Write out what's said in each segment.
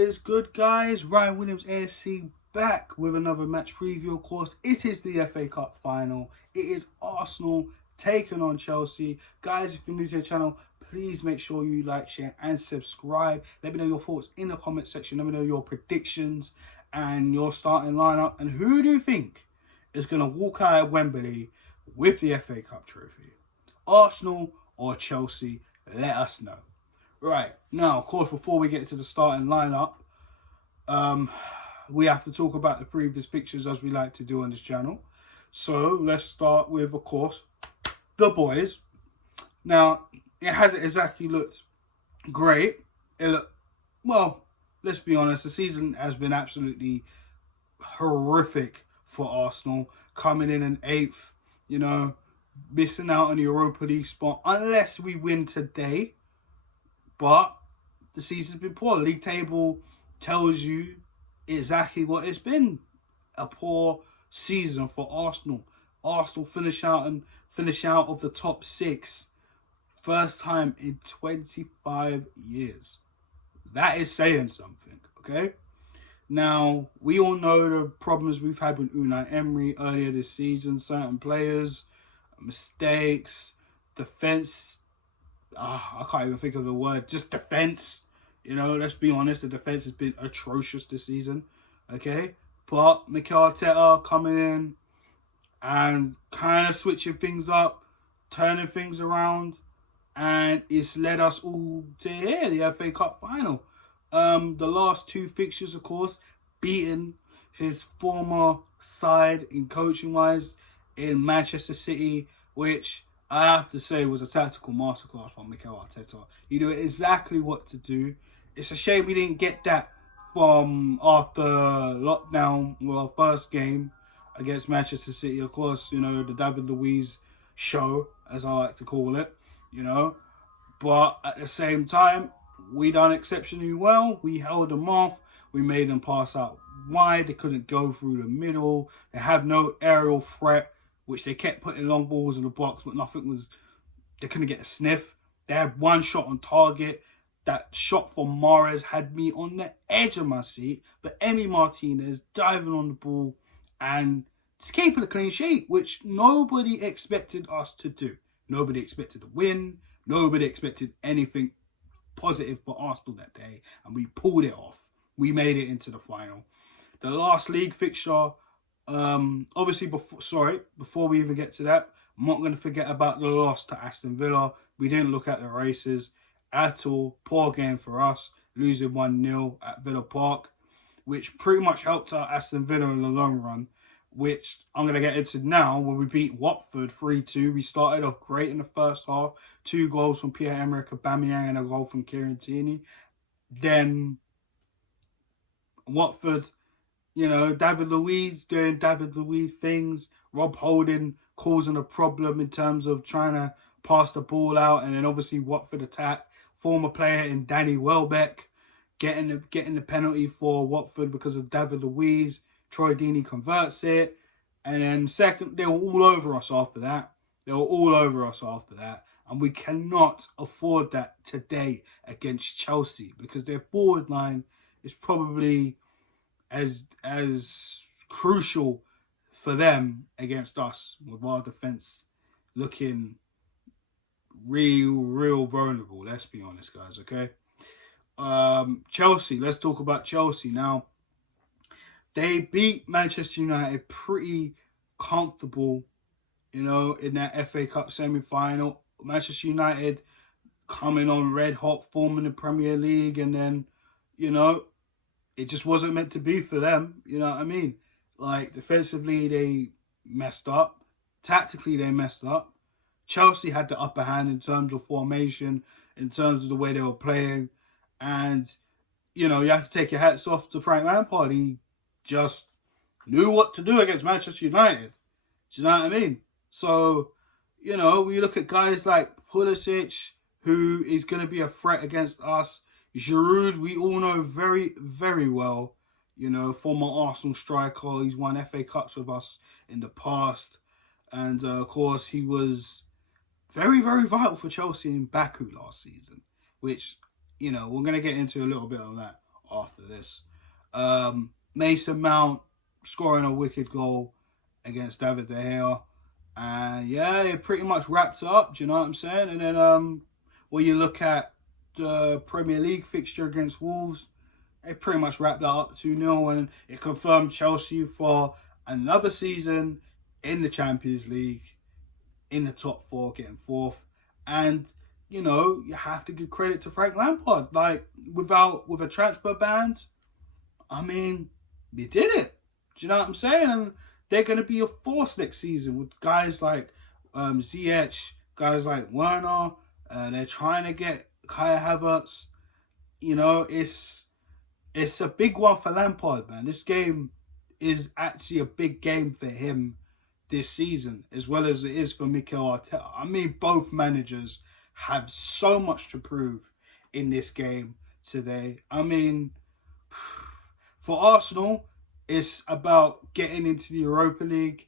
It's good, guys. Ryan Williams ASC back with another match preview. Of course, it is the FA Cup final. It is Arsenal taking on Chelsea. Guys, if you're new to the channel, please make sure you like, share and subscribe. Let me know your thoughts in the comment section. Let me know your predictions and your starting lineup. And who do you think is going to walk out of Wembley with the FA Cup trophy? Arsenal or Chelsea? Let us know. Right, now, of course, before we get to the starting lineup, we have to talk about the previous pictures as we like to do on this channel. So let's start with, of course, the boys. Now, it hasn't exactly looked great. Well, let's be honest, the season has been absolutely horrific for Arsenal. Coming in 8th, missing out on the Europa League spot unless we win today. But the season's been poor. The league table tells you exactly what it's been. A poor season for Arsenal. Arsenal finish out of the top 6. First time in 25 years. That is saying something, okay? Now, we all know the problems we've had with Unai Emery earlier this season. Certain players, mistakes, defence. I can't even think of the word. Just defence. Let's be honest. The defence has been atrocious this season. Okay? But Mikel Arteta coming in and kind of switching things up, turning things around. And it's led us all to here, the FA Cup final. The last 2 fixtures, of course, beaten his former side in coaching-wise in Manchester City, which I have to say was a tactical masterclass from Mikel Arteta. He knew exactly what to do. It's a shame we didn't get that from after lockdown, first game against Manchester City. Of course, the David Luiz show, as I like to call it, But at the same time, we done exceptionally well. We held them off. We made them pass out wide. They couldn't go through the middle. They have no aerial threat, which they kept putting long balls in the box, but they couldn't get a sniff. They had one shot on target. That shot from Mahrez had me on the edge of my seat, but Emi Martinez diving on the ball and just keeping a clean sheet, which nobody expected us to do. Nobody expected to win. Nobody expected anything positive for Arsenal that day, and we pulled it off. We made it into the final. The last league fixture, obviously, before we even get to that, I'm not going to forget about the loss to Aston Villa. We didn't look at the races at all. Poor game for us, losing 1-0 at Villa Park, which pretty much helped our Aston Villa in the long run, which I'm going to get into now. When we beat Watford 3-2, we started off great in the first half. 2 goals from Pierre-Emerick Aubameyang and a goal from Kieran Tierney. Then Watford, David Luiz doing David Luiz things. Rob Holding causing a problem in terms of trying to pass the ball out. And then obviously Watford attack. Former player in Danny Welbeck getting the penalty for Watford because of David Luiz. Troy Deeney converts it. And then second, they were all over us after that. And we cannot afford that today against Chelsea, because their forward line is probably as crucial for them against us, with our defence looking real vulnerable. Let's be honest, guys, okay? Chelsea, let's talk about Chelsea now. They beat Manchester United pretty comfortable, in that FA Cup semi-final. Manchester United coming on red hot form in the Premier League, and then, it just wasn't meant to be for them. You know what I mean? Like, defensively, they messed up. Tactically, they messed up. Chelsea had the upper hand in terms of formation, in terms of the way they were playing. And, you have to take your hats off to Frank Lampard. He just knew what to do against Manchester United. Do you know what I mean? So, we look at guys like Pulisic, who is going to be a threat against us. Giroud, we all know very, very well. Former Arsenal striker. He's won FA Cups with us in the past. And, of course, he was very, very vital for Chelsea in Baku last season, which, we're going to get into a little bit of that after this. Mason Mount scoring a wicked goal against David De Gea. And yeah, it pretty much wrapped up. Do you know what I'm saying? And then when you look at the Premier League fixture against Wolves, it pretty much wrapped that up 2-0, and it confirmed Chelsea for another season in the Champions League, in the top four, getting fourth. And you know, you have to give credit to Frank Lampard. Like, with a transfer ban, I mean, they did it. Do you know what I'm saying? And they're going to be a force next season with guys like Ziyech, guys like Werner. They're trying to get Kai Havertz. You know, it's a big one for Lampard, man. This game is actually a big game for him this season, as well as it is for Mikel Arteta. I mean, both managers have so much to prove in this game today. I mean, for Arsenal, it's about getting into the Europa League,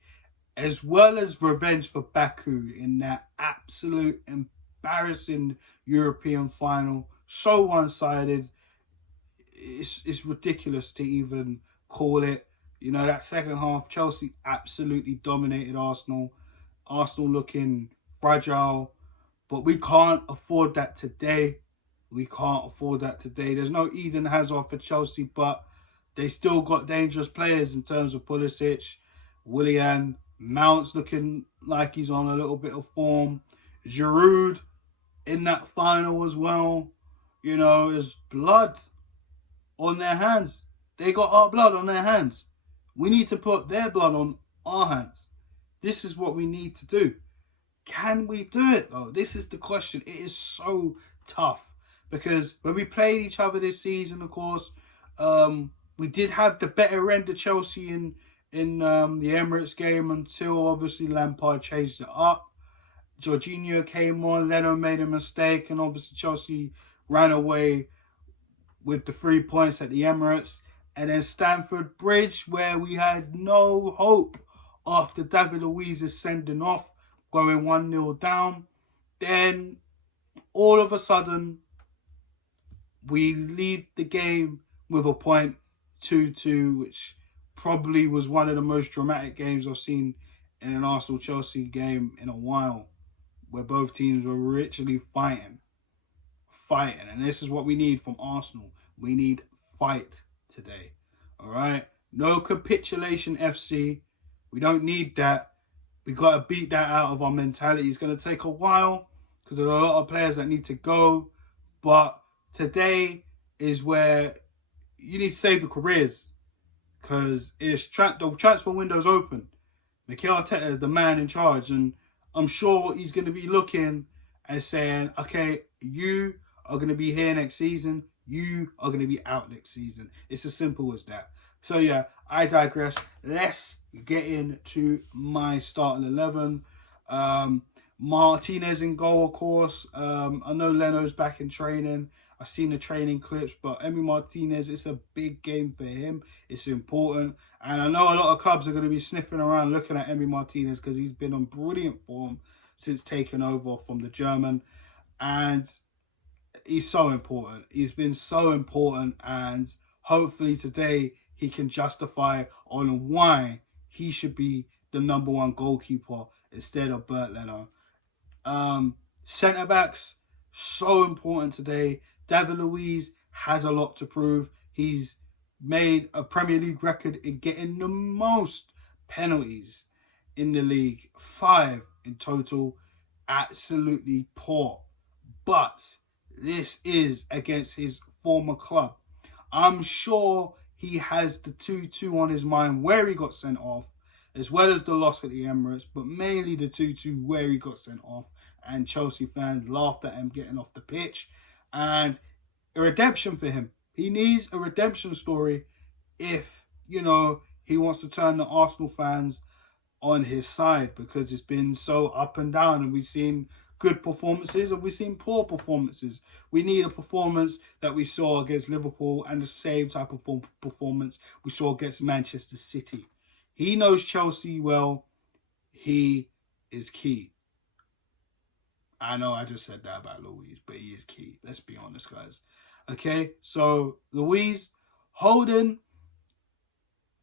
as well as revenge for Baku in that absolute embarrassing European final. So one-sided. It's ridiculous to even call it. You know, that second half, Chelsea absolutely dominated Arsenal. Arsenal looking fragile. But we can't afford that today. We can't afford that today. There's no Eden Hazard for Chelsea, but they still got dangerous players in terms of Pulisic, Willian, Mount's looking like he's on a little bit of form. Giroud in that final as well. You know, there's blood on their hands. They got our blood on their hands. We need to put their blood on our hands. This is what we need to do. Can we do it though? This is the question. It is so tough because when we played each other this season, of course, we did have the better end of Chelsea in the Emirates game until obviously Lampard changed it up. Jorginho came on, Leno made a mistake, and obviously Chelsea ran away with the 3 points at the Emirates. And then Stamford Bridge, where we had no hope after David Luiz's sending off, going 1-0 down. Then all of a sudden, we leave the game with a point, 2-2, which probably was one of the most dramatic games I've seen in an Arsenal-Chelsea game in a while, where both teams were literally fighting. And this is what we need from Arsenal. We need fight today. All right? No capitulation, FC. We don't need that. We got to beat that out of our mentality. It's going to take a while because there's a lot of players that need to go. But today is where you need to save the careers because the transfer window's open. Mikel Arteta is the man in charge, and I'm sure he's going to be looking and saying, okay, you are going to be here next season. You are going to be out next season. It's as simple as that. So yeah, I digress. Let's get into my starting 11. Martinez in goal, of course. I know Leno's back in training. I've seen the training clips, but Emi Martinez, it's a big game for him. It's important. And I know a lot of clubs are going to be sniffing around looking at Emi Martinez because he's been on brilliant form since taking over from the German. And he's so important. He's been so important. And hopefully today he can justify on why he should be the number one goalkeeper instead of Bert Leno. Centre-backs, so important today. David Luiz has a lot to prove. He's made a Premier League record in getting the most penalties in the league. 5 in total. Absolutely poor. But this is against his former club. I'm sure he has the 2-2 on his mind where he got sent off, as well as the loss at the Emirates, but mainly the 2-2 where he got sent off. And Chelsea fans laughed at him getting off the pitch. And a redemption for him. He needs a redemption story if, you know, he wants to turn the Arsenal fans on his side, because it's been so up and down, and we've seen good performances and we've seen poor performances. We need a performance that we saw against Liverpool and the same type of performance we saw against Manchester City. He knows Chelsea well. He is key. I know I just said that about Luiz, but he is key. Let's be honest, guys. Okay, so Louise, Holden,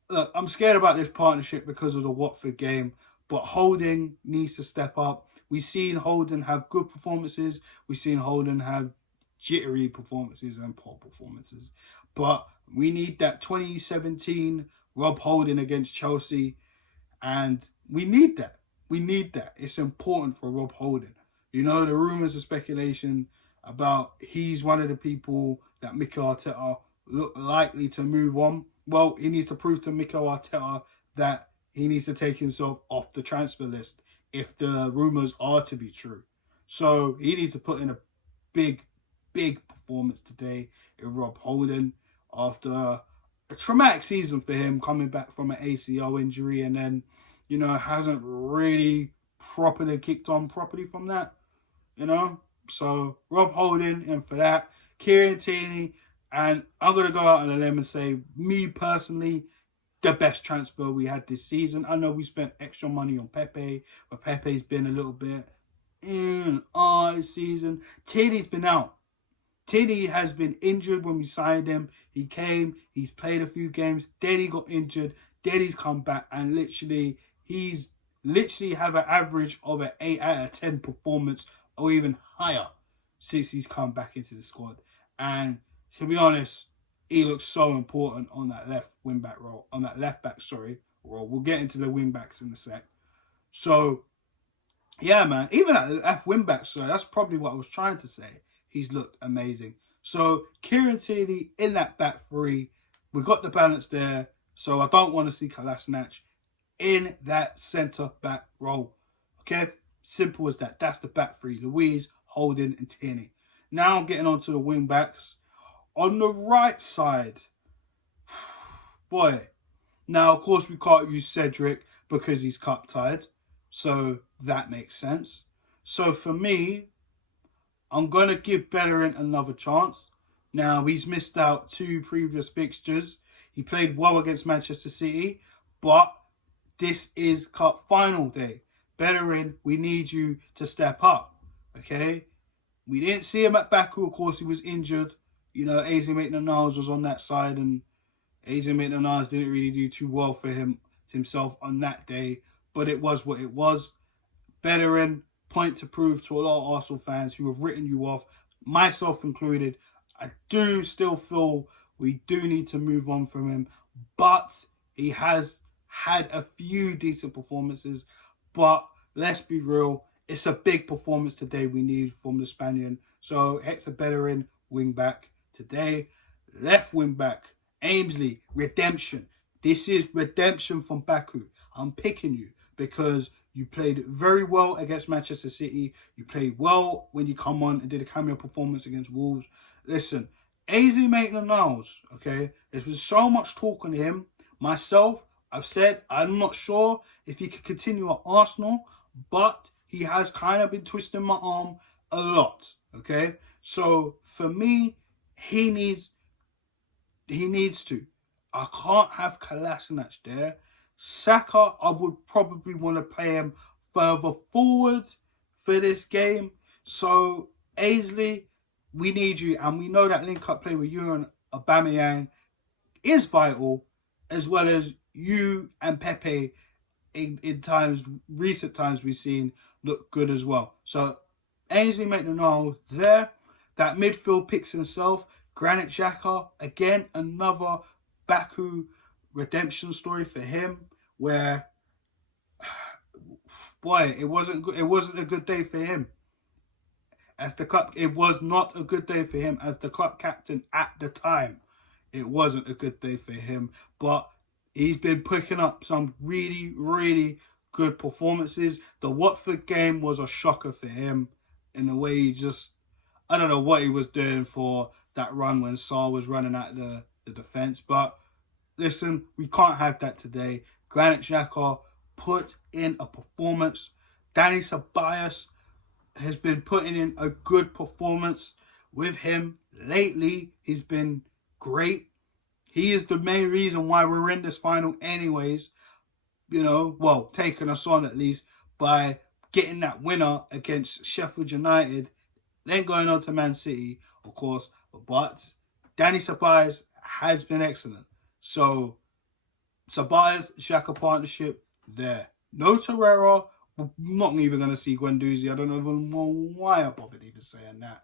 look, I'm scared about this partnership because of the Watford game, but Holden needs to step up. We've seen Holden have good performances. We've seen Holden have jittery performances and poor performances. But we need that 2017 Rob Holden against Chelsea, and we need that. We need that. It's important for Rob Holden. You know, the rumours of speculation about he's one of the people that Mikel Arteta look likely to move on. Well, he needs to prove to Mikel Arteta that he needs to take himself off the transfer list if the rumours are to be true. So he needs to put in a big performance today in Rob Holden after a traumatic season for him, coming back from an ACL injury, and then, you know, hasn't really properly kicked on properly from that, you know. So Rob Holden in for that. Kieran Tierney, and I'm going to go out on a limb and say, me personally, the best transfer we had this season. I know we spent extra money on Pepe, but Pepe's been a little bit this season. Tierney's been out. Tierney has been injured when we signed him. He came, he's played a few games, then he got injured, then he's come back, and he's literally have an average of an 8 out of 10 performance or even higher since he's come back into the squad. And to be honest, he looks so important on that left back role. We'll get into the wing backs in a sec. So, yeah, man, even at left wing back, so that's probably what I was trying to say. He's looked amazing. So, Kieran Tierney in that back three. We got the balance there. So, I don't want to see Kolasinac in that centre-back role. Okay? Simple as that. That's the back three. Louise, Holden, and Tierney. Now, getting on to the wing backs. On the right side, boy. Now, of course, we can't use Cedric because he's cup-tied. So, that makes sense. So, for me, I'm going to give Bellerin another chance. Now, he's missed out 2 previous fixtures. He played well against Manchester City, but this is cup final day. Bellerin, we need you to step up, okay? We didn't see him at Baku. Of course, he was injured. You know, Eze Maitland-Niles was on that side, and Eze Maitland-Niles didn't really do too well for himself on that day, but it was what it was. Bellerin, point to prove to a lot of Arsenal fans who have written you off, myself included. I do still feel we do need to move on from him, but he has had a few decent performances. But let's be real, it's a big performance today we need from the Spaniard. So Hector Bellerin, wing back today. Left wing back, Ainsley, redemption. This is redemption from Baku. I'm picking you because you played very well against Manchester City. You played well when you come on and did a cameo performance against Wolves. Listen, Eze Maitland-Niles, okay? There's been so much talk on him. Myself, I've said I'm not sure if he could continue at Arsenal, but he has kind of been twisting my arm a lot, okay? So for me, he needs to. I can't have Kolasinac there. Saka, I would probably want to play him further forward for this game. So, Ainsley, we need you. And we know that link-up play with you and Aubameyang is vital, as well as you and Pepe in recent times we've seen look good as well. So, Ainsley Maitland-Niles there. That midfield picks himself. Granit Xhaka, again, another Baku redemption story for him, where, boy, it wasn't a good day for him as the club. It was not a good day for him as the club captain at the time. It wasn't a good day for him, but he's been picking up some really good performances. The Watford game was a shocker for him in the way he just, I don't know what he was doing for that run when Sarr was running at the defence, but listen, we can't have that today. Granit Xhaka put in a performance. Danny Ceballos has been putting in a good performance with him lately. He's been great. He is the main reason why we're in this final anyways. You know, well, taking us on at least by getting that winner against Sheffield United. Then going on to Man City, of course. But Danny Ceballos has been excellent. So Ceballos, Xhaka partnership there. No Torreira. We're not even going to see Guendouzi. I don't even know why I bothered even saying that.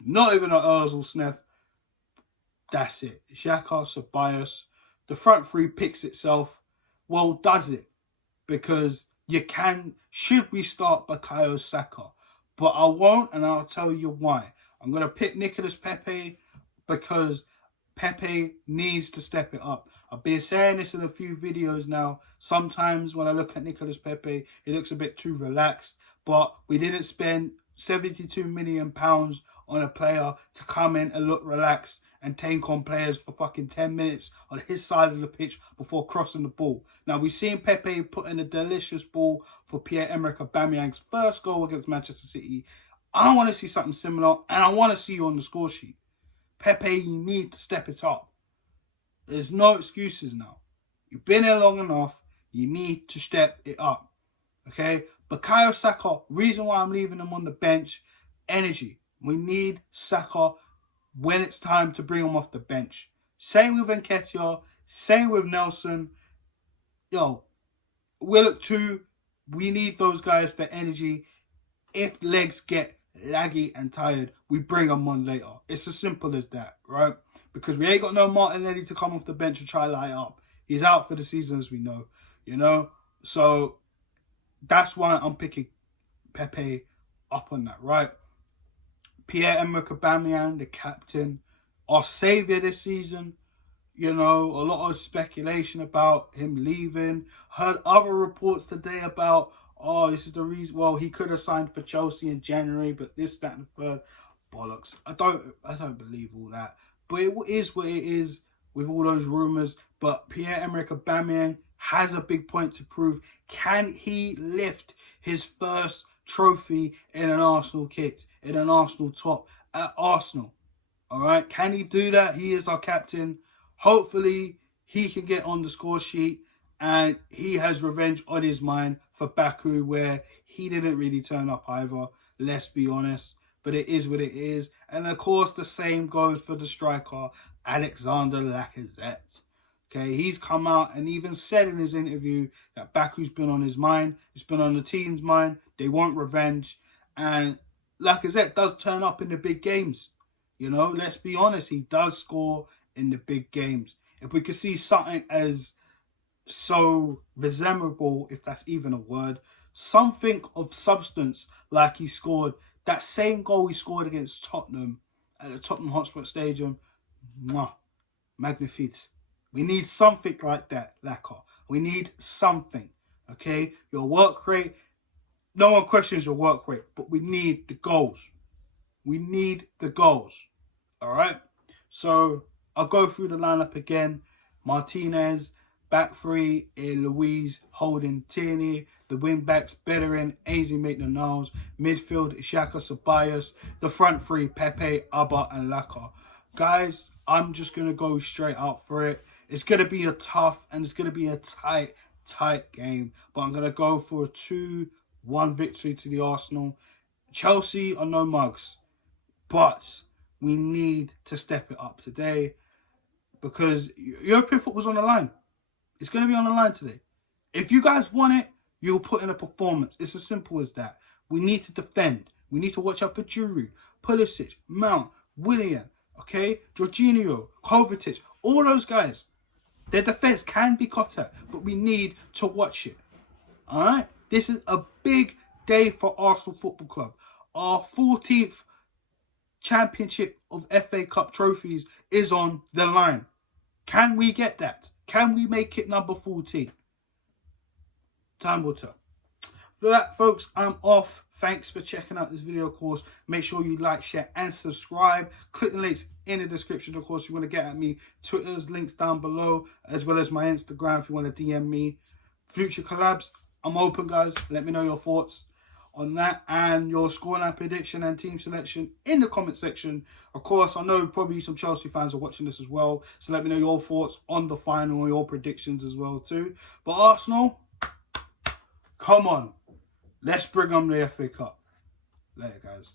Not even an Ozil sniff. That's it. Xhaka, Ceballos. The front three picks itself. Well, does it? Because you can. Should we start Bukayo Saka? But I won't, and I'll tell you why. I'm going to pick Nicolas Pepe because Pepe needs to step it up. I've been saying this in a few videos now. Sometimes when I look at Nicolas Pepe, he looks a bit too relaxed. But we didn't spend £72 million on a player to come in and look relaxed and take on players for fucking 10 minutes on his side of the pitch before crossing the ball. Now, we've seen Pepe put in a delicious ball for Pierre-Emerick Aubameyang's first goal against Manchester City. I want to see something similar, and I want to see you on the score sheet. Pepe, you need to step it up. There's no excuses now. You've been here long enough. You need to step it up. Okay? Bukayo Saka, reason why I'm leaving him on the bench, energy. We need Saka when it's time to bring him off the bench. Same with Nketiah. Same with Nelson. Yo, Willock too. We need those guys for energy. If legs get laggy and tired, we bring them on later. It's as simple as that, right? Because we ain't got no Martinelli to come off the bench and try to light up. He's out for the season, as we know. You know? So that's why I'm picking Pepe up on that, right? Pierre-Emerick Aubameyang, the captain, our saviour this season. You know, a lot of speculation about him leaving. Heard other reports today about, oh, this is the reason. Well, he could have signed for Chelsea in January, but this, that, and the third. Bollocks. I don't believe all that. But it is what it is with all those rumours. But Pierre-Emerick Aubameyang has a big point to prove. Can he lift his first trophy in an Arsenal kit, in an Arsenal top at Arsenal? All right, can he do that? He is our captain. Hopefully, he can get on the score sheet, and he has revenge on his mind for Baku, where he didn't really turn up either. Let's be honest, but it is what it is. And of course, the same goes for the striker, Alexander Lacazette. Okay, he's come out and even said in his interview that Baku's been on his mind. It's been on the team's mind. They want revenge. And Lacazette does turn up in the big games. You know, let's be honest. He does score in the big games. If we could see something as so resemblable, if that's even a word, something of substance like he scored, that same goal he scored against Tottenham at the Tottenham Hotspur Stadium, magnifique. We need something like that, Lacazette. We need something, okay? Your work rate, no one questions your work rate, but we need the goals. We need the goals, all right? So I'll go through the lineup again. Martinez, back three, Luiz, Holding, Tierney. The wing backs, Bellerin, Ainsley Maitland-Niles. Midfield, Xhaka, Ceballos. The front three, Pepe, Abba, and Laka. Guys, I'm just going to go straight out for it. It's going to be a tough and it's going to be a tight game. But I'm going to go for a 2-1 victory to the Arsenal. Chelsea are no mugs. But we need to step it up today because European football's on the line. It's going to be on the line today. If you guys want it, you'll put in a performance. It's as simple as that. We need to defend. We need to watch out for Giroud, Pulisic, Mount, Willian, okay? Jorginho, Kovacic, all those guys. Their defence can be cut at, but we need to watch it. All right? This is a big day for Arsenal Football Club. Our 14th championship of FA Cup trophies is on the line. Can we get that? Can we make it number 14? Time will tell. For that, folks, I'm off. Thanks for checking out this video, of course. Make sure you like, share, and subscribe. Click the links in the description, of course, if you want to get at me. Twitter's links down below, as well as my Instagram if you want to DM me. Future collabs, I'm open, guys. Let me know your thoughts on that and your scoreline prediction and team selection in the comment section. Of course, I know probably some Chelsea fans are watching this as well, so let me know your thoughts on the final, your predictions as well too. But Arsenal, come on, let's bring them the FA Cup. Later, guys.